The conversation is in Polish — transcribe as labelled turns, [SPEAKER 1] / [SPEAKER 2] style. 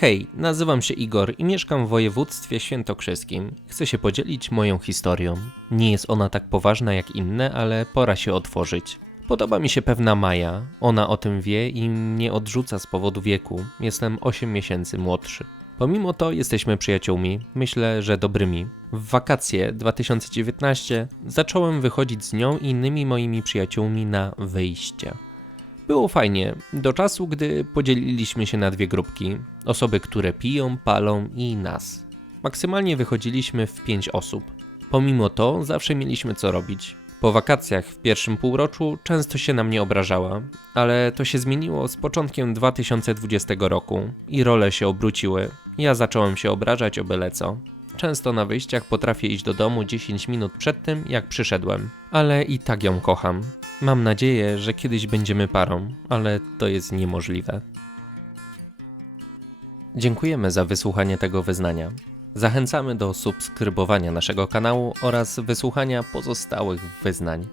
[SPEAKER 1] Hej, nazywam się Igor i mieszkam w województwie świętokrzyskim. Chcę się podzielić moją historią. Nie jest ona tak poważna jak inne, ale pora się otworzyć. Podoba mi się pewna Maja. Ona o tym wie i mnie odrzuca z powodu wieku. Jestem 8 miesięcy młodszy. Pomimo to jesteśmy przyjaciółmi, myślę, że dobrymi. W wakacje 2019 zacząłem wychodzić z nią i innymi moimi przyjaciółmi na wyjście. Było fajnie, do czasu, gdy podzieliliśmy się na dwie grupki: osoby, które piją, palą i nas. Maksymalnie wychodziliśmy w pięć osób. Pomimo to, zawsze mieliśmy co robić. Po wakacjach w pierwszym półroczu często się na mnie obrażała, ale to się zmieniło z początkiem 2020 roku i role się obróciły. Ja zacząłem się obrażać o byle co. Często na wyjściach potrafię iść do domu 10 minut przed tym, jak przyszedłem, ale i tak ją kocham. Mam nadzieję, że kiedyś będziemy parą, ale to jest niemożliwe. Dziękujemy za wysłuchanie tego wyznania. Zachęcamy do subskrybowania naszego kanału oraz wysłuchania pozostałych wyznań.